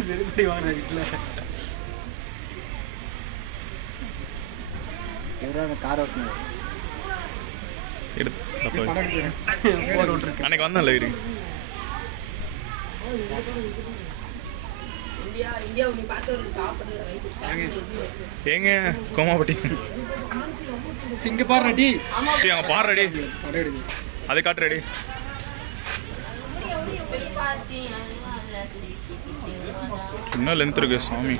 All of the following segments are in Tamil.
வெறுப்படி வாங்கின வீட்டில் எவ்வளோ கார் ஓட்டணும் அன்னைக்கு வந்தேன்ல வீடு ஏங்க கோமாப்பட்டி இங்கே பாரு ரெடி அங்கே பாரு ரெடி அது காட்டு ரெடி இன்னும் லென்த் இருக்கு சாமி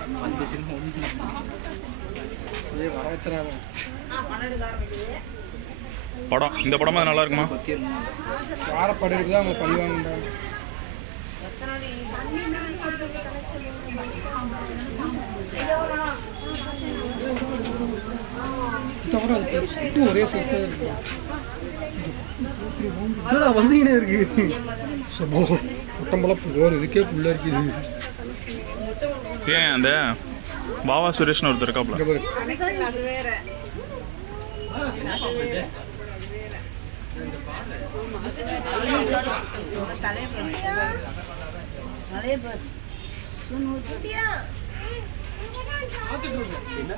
வர வச்சுறாங்க படம் இந்த படமா நல்லா இருக்குமா சார படம் இருக்குதா அவங்க பழிவாங்க ஒரே சைஸ் இருக்கு வந்தீங்கன்னே இருக்கு சபோ குட்டம்பலம் வேறு இதுக்கே புள்ள இருக்குது ஏன் அந்த பாவா சுரேஷ்னு ஒருத்தர் இருக்காப்ல என்ன